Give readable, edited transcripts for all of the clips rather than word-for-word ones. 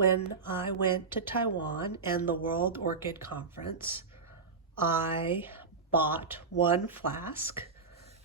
When I went to Taiwan and the World Orchid Conference, I bought one flask,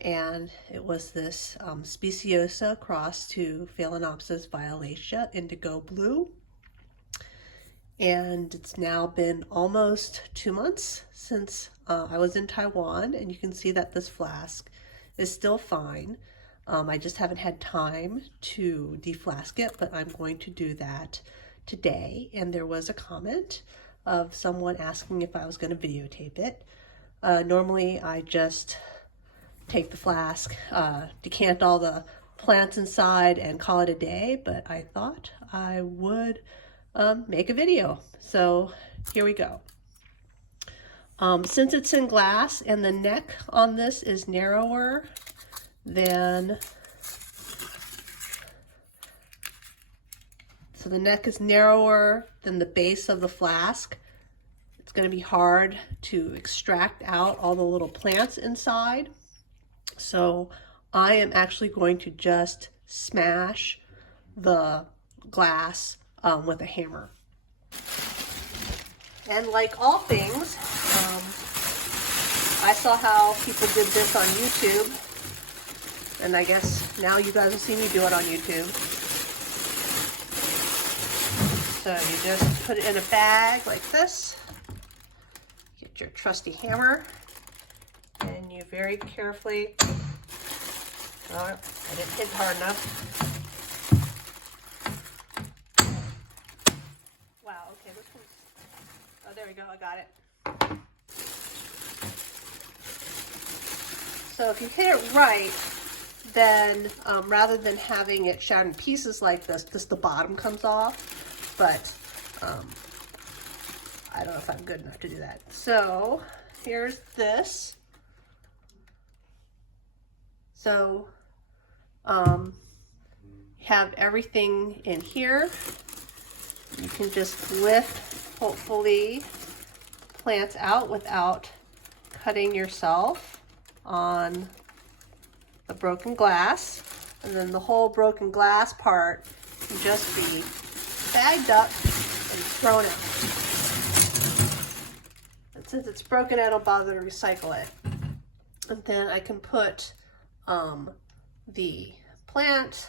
and it was this speciosa cross to Phalaenopsis violacea indigo blue. And it's now been almost 2 months since I was in Taiwan, and you can see that this flask is still fine. I just haven't had time to deflask it, but I'm going to do that today. And there was a comment of someone asking if I was going to videotape it. Normally I just take the flask, decant all the plants inside and call it a day, but I thought I would make a video. So here we go. Since it's in glass and the neck on this is narrower than, so the neck is narrower than the base of the flask, it's going to be hard to extract out all the little plants inside. So I am actually going to just smash the glass with a hammer. And like all things, I saw how people did this on YouTube, and I guess now you guys will see me do it on YouTube. So you just put it in a bag like this, get your trusty hammer, and you very carefully, oh, I didn't hit hard enough. Wow, okay, this one's, oh, there we go, I got it. So if you hit it right, then rather than having it shattered in pieces like this, the bottom comes off. But I don't know if I'm good enough to do that. So here's this. So have everything in here. You can just lift, hopefully, plants out without cutting yourself on the broken glass. And then the whole broken glass part can just be bagged up and thrown out. And since it's broken, I don't bother to recycle it. And then I can put the plantlets,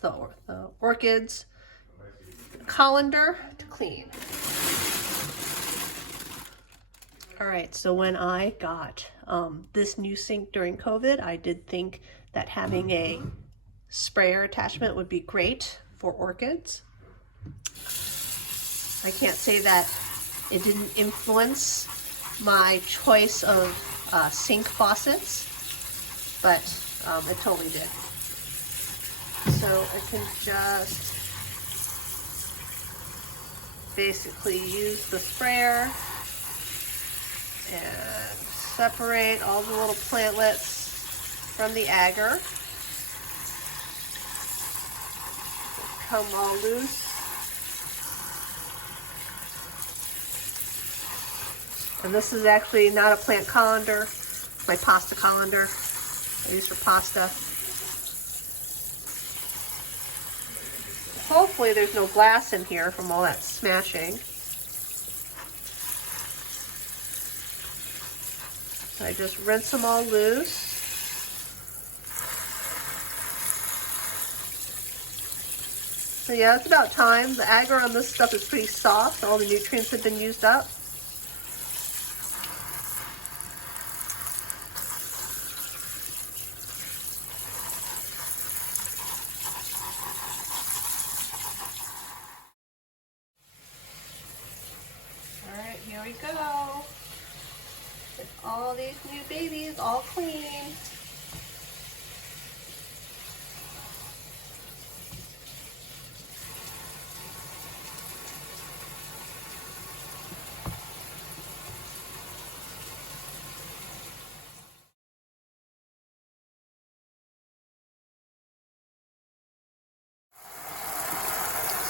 the orchids, the colander to clean. All right, so when I got this new sink during COVID, I did think that having a sprayer attachment would be great for orchids. I can't say that it didn't influence my choice of sink faucets, but it totally did. So I can just basically use the sprayer and separate all the little plantlets from the agar. Come all loose. And this is actually not a plant colander, it's my pasta colander I use for pasta. Hopefully there's no glass in here from all that smashing. So I just rinse them all loose. So yeah, it's about time. The agar on this stuff is pretty soft. All the nutrients have been used up. All right, here we go. Get all these new babies all clean.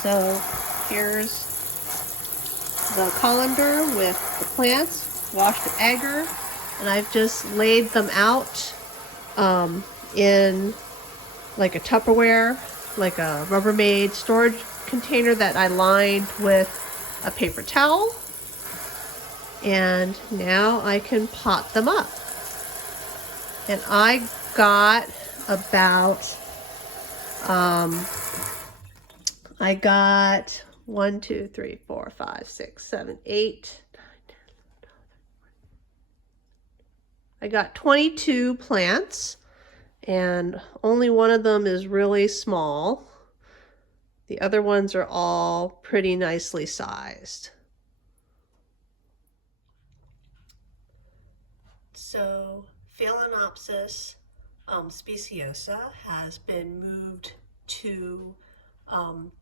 So here's the colander with the plants, washed agar, and I've just laid them out in like a Tupperware like a Rubbermaid storage container that I lined with a paper towel. And now I can pot them up. And I got about, I got 1, 2, 3, 4, 5, 6, 7, 8, 9, 10, 11, 12. I got 22 plants, and only one of them is really small. The other ones are all pretty nicely sized. So Phalaenopsis speciosa has been moved to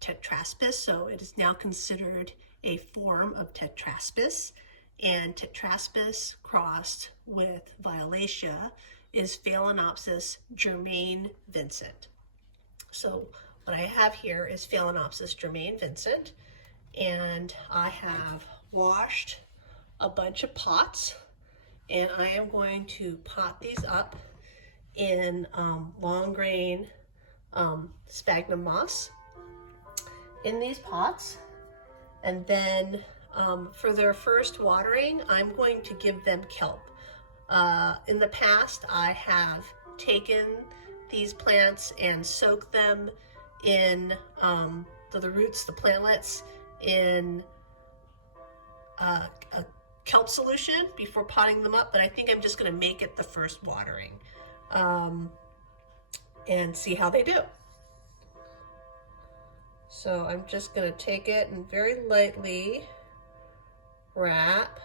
Tetraspis, so it is now considered a form of Tetraspis, and Tetraspis crossed with violacea is Phalaenopsis germain Vincent. So what I have here is Phalaenopsis germain Vincent, and I have washed a bunch of pots, and I am going to pot these up in long grain sphagnum moss in these pots. And then for their first watering, I'm going to give them kelp. In the past, I have taken these plants and soaked them in the roots, the plantlets, in a kelp solution before potting them up, but I think I'm just going to make it the first watering and see how they do. So I'm just going to take it and very lightly wrap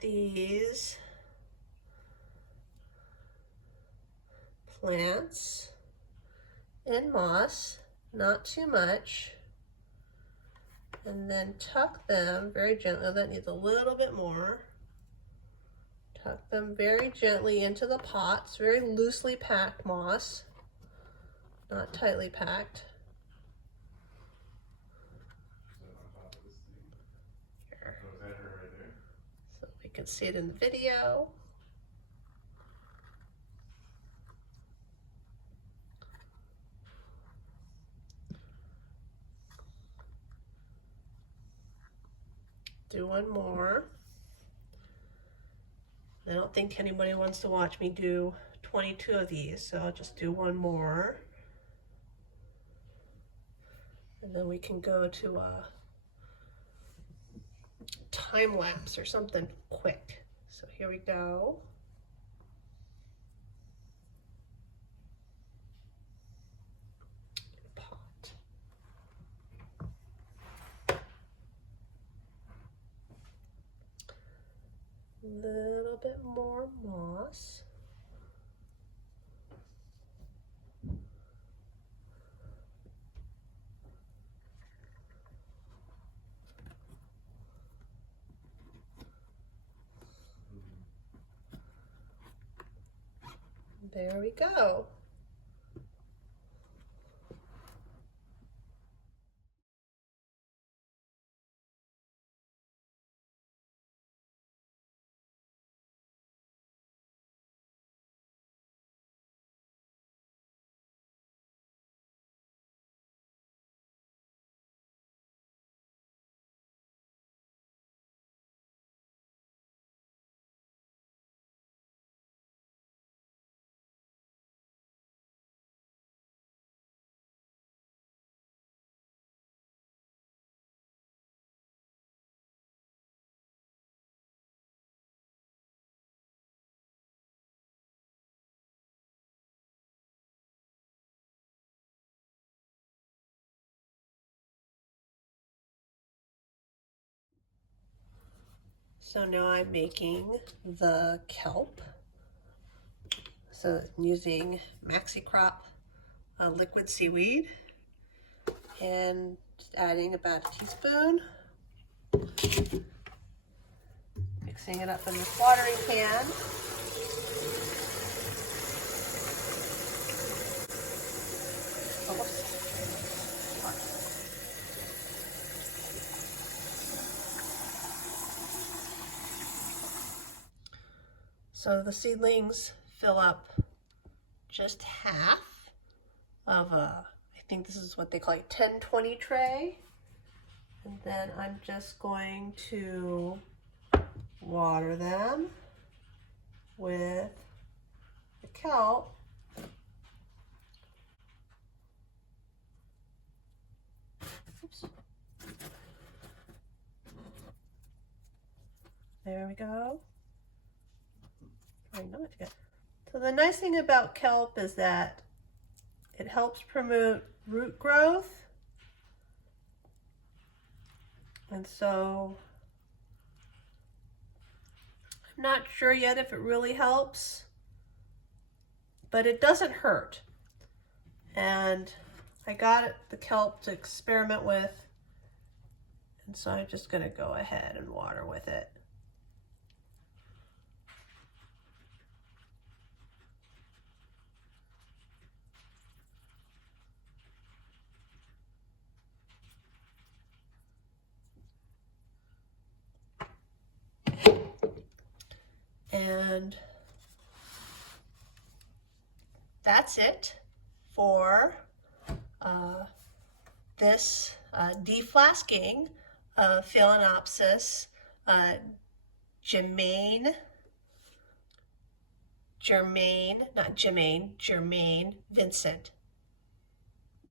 these plants in moss, not too much, and then tuck them very gently. Oh, that needs a little bit more. Tuck them very gently into the pots, very loosely packed moss, not tightly packed. Here. So we can see it in the video. Do one more. I don't think anybody wants to watch me do 22 of these, so I'll just do one more. And then we can go to a time lapse or something quick. So here we go. Pot. Little bit more moss. There we go. So now I'm making the kelp. So I'm using Maxi Crop liquid seaweed and just adding about a teaspoon. Mixing it up in this watering can. So the seedlings fill up just half of a, I think this is what they call a 10-20 tray. And then I'm just going to water them with the kelp. Oops. There we go. Trying not to get. So the nice thing about kelp is that it helps promote root growth. And so I'm not sure yet if it really helps, but it doesn't hurt. And I got the kelp to experiment with, and so I'm just going to go ahead and water with it. And that's it for this de-flasking of Phalaenopsis germain Vincent.